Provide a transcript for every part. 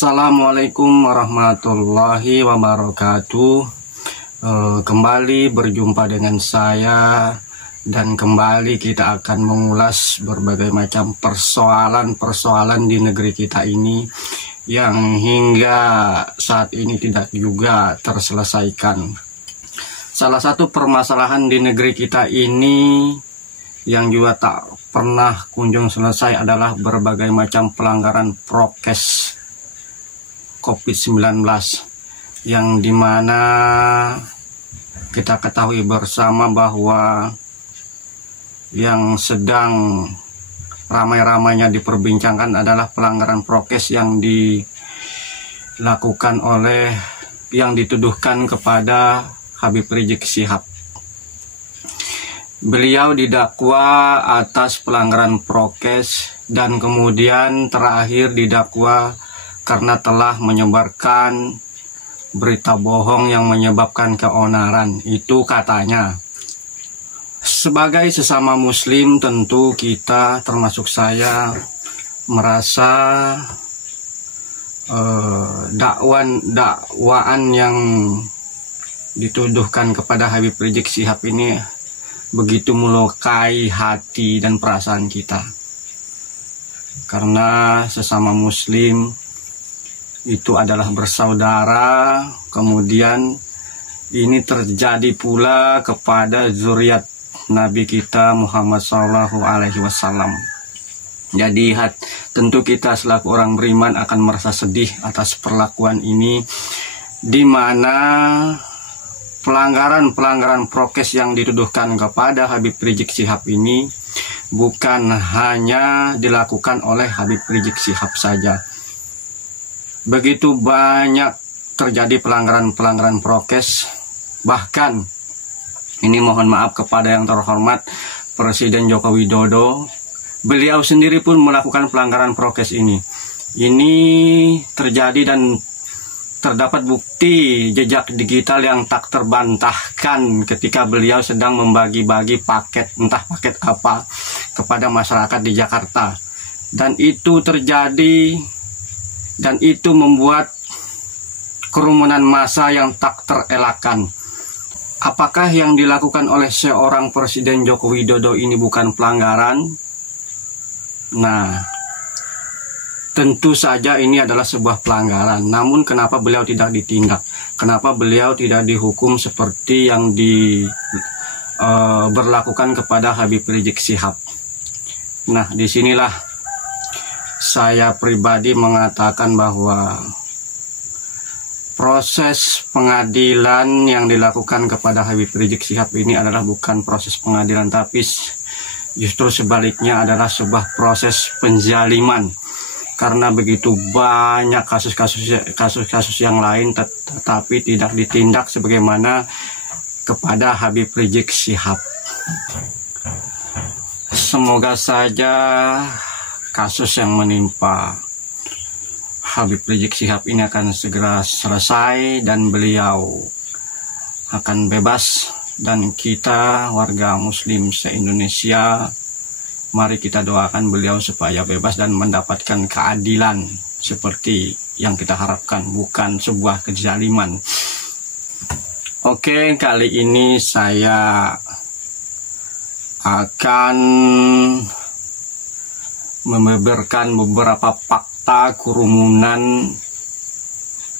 Assalamualaikum warahmatullahi wabarakatuh. Kembali berjumpa dengan saya, dan kembali kita akan mengulas berbagai macam persoalan-persoalan di negeri kita ini yang hingga saat ini tidak juga terselesaikan. Salah satu permasalahan di negeri kita ini yang juga tak pernah kunjung selesai adalah berbagai macam pelanggaran prokes COVID-19, yang dimana kita ketahui bersama bahwa yang sedang ramai-ramainya diperbincangkan adalah pelanggaran prokes yang dilakukan oleh yang dituduhkan kepada Habib Rizik Syihab. Beliau didakwa atas pelanggaran prokes dan kemudian terakhir didakwa karena telah menyebarkan berita bohong yang menyebabkan keonaran. Itu katanya. Sebagai sesama muslim, tentu kita termasuk saya merasa dakwaan yang dituduhkan kepada Habib Rizik Syihab ini begitu melukai hati dan perasaan kita. Karena sesama muslim itu adalah bersaudara, kemudian ini terjadi pula kepada zuriat Nabi kita Muhammad SAW. Jadi tentu kita selaku orang beriman akan merasa sedih atas perlakuan ini, di mana pelanggaran prokes yang dituduhkan kepada Habib Rizik Syihab ini bukan hanya dilakukan oleh Habib Rizik Syihab saja. Begitu banyak terjadi pelanggaran prokes, bahkan ini mohon maaf kepada yang terhormat Presiden Joko Widodo, beliau sendiri pun melakukan pelanggaran prokes ini. Ini terjadi dan terdapat bukti jejak digital yang tak terbantahkan ketika beliau sedang membagi-bagi paket, entah paket apa, kepada masyarakat di Jakarta. Dan itu terjadi, dan itu membuat kerumunan massa yang tak terelakkan. Apakah yang dilakukan oleh seorang Presiden Joko Widodo ini bukan pelanggaran? Nah, tentu saja ini adalah sebuah pelanggaran. Namun kenapa beliau tidak ditindak? Kenapa beliau tidak dihukum seperti yang berlakukan kepada Habib Rizik Syihab? Nah, disinilah saya pribadi mengatakan bahwa proses pengadilan yang dilakukan kepada Habib Rizik Syihab ini adalah bukan proses pengadilan, tapi justru sebaliknya adalah sebuah proses penzaliman. Karena begitu banyak kasus-kasus yang lain tetapi tidak ditindak sebagaimana kepada Habib Rizik Syihab. Semoga saja kasus yang menimpa Habib Rizik Syihab ini akan segera selesai dan beliau akan bebas, dan kita warga muslim se-Indonesia, mari kita doakan beliau supaya bebas dan mendapatkan keadilan seperti yang kita harapkan, bukan sebuah kezaliman. Oke, kali ini saya akan membeberkan beberapa fakta kerumunan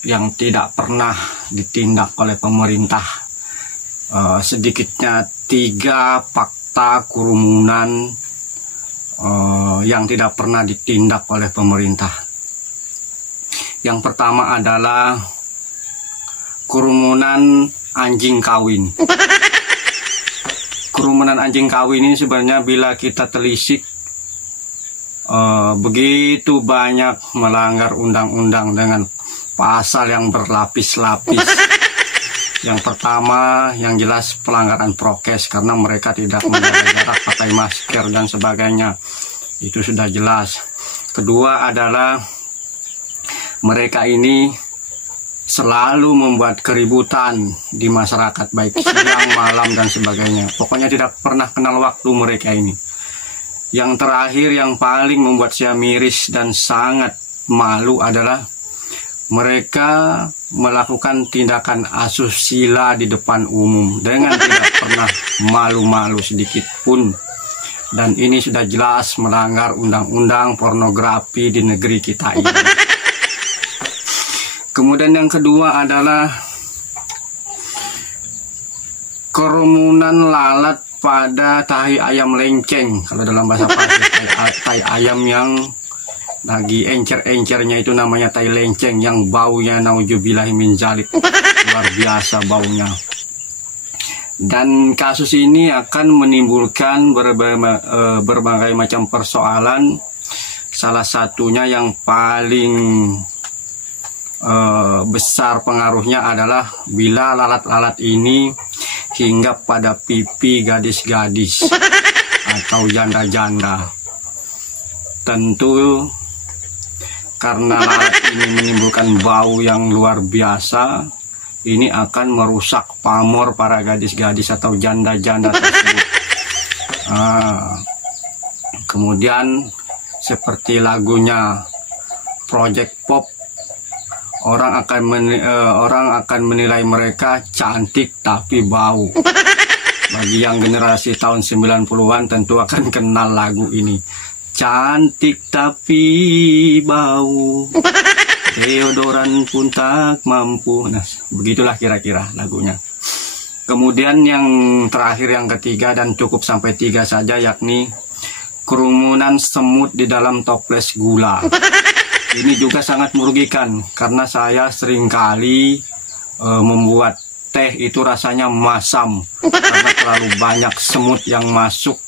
yang tidak pernah ditindak oleh pemerintah. Sedikitnya 3 fakta kerumunan yang tidak pernah ditindak oleh pemerintah. Yang pertama adalah kerumunan anjing kawin. Kerumunan anjing kawin ini sebenarnya bila kita telisik begitu banyak melanggar undang-undang dengan pasal yang berlapis-lapis. Yang pertama, yang jelas pelanggaran prokes karena mereka tidak menjaga jarak, pakai masker dan sebagainya. Itu sudah jelas. Kedua adalah mereka ini selalu membuat keributan di masyarakat, baik siang, malam dan sebagainya. Pokoknya tidak pernah kenal waktu mereka ini. Yang terakhir yang paling membuat saya miris dan sangat malu adalah Mereka melakukan tindakan asusila di depan umum dengan tidak pernah malu-malu sedikit pun. Dan ini sudah jelas melanggar undang-undang pornografi di negeri kita ini. Kemudian yang kedua adalah kerumunan lalat pada tahi ayam lenceng. Kalau dalam bahasa Parsi, tahi ayam yang lagi encer-encernya itu namanya tai lenceng, yang baunya nauzubillahi min dzalik, luar biasa baunya. Dan kasus ini akan menimbulkan berbagai macam persoalan. Salah satunya yang paling besar pengaruhnya adalah bila lalat-lalat ini hinggap pada pipi gadis-gadis atau janda-janda. Tentu karena lalat ini menimbulkan bau yang luar biasa, ini akan merusak pamor para gadis-gadis atau janda-janda tersebut. Kemudian seperti lagunya Project Pop, orang akan menilai mereka cantik tapi bau. Bagi yang generasi tahun 90-an tentu akan kenal lagu ini. Cantik tapi bau, deodoran pun tak mampu. Nah, begitulah kira-kira lagunya. Kemudian yang terakhir, yang ketiga, dan cukup sampai 3 saja, yakni kerumunan semut di dalam toples gula. Ini juga sangat merugikan karena saya seringkali membuat teh itu rasanya masam karena terlalu banyak semut yang masuk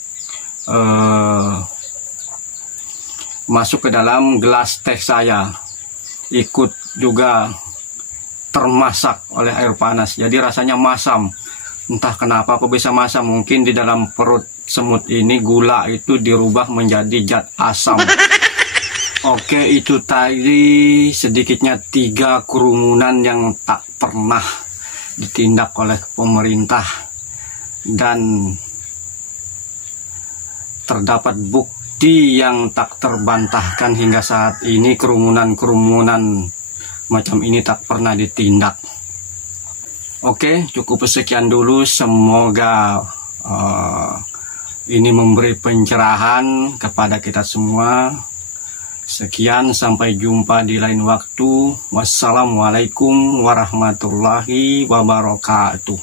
ke dalam gelas teh saya, ikut juga termasak oleh air panas, jadi rasanya masam. Entah kenapa kok bisa masam, mungkin di dalam perut semut ini gula itu dirubah menjadi zat asam. Oke, itu tadi sedikitnya 3 kerumunan yang tak pernah ditindak oleh pemerintah, dan terdapat bukti yang tak terbantahkan hingga saat ini. Kerumunan-kerumunan macam ini tak pernah ditindak. Oke, cukup sekian dulu. Semoga ini memberi pencerahan kepada kita semua. Sekian, sampai jumpa di lain waktu. Wassalamualaikum warahmatullahi wabarakatuh.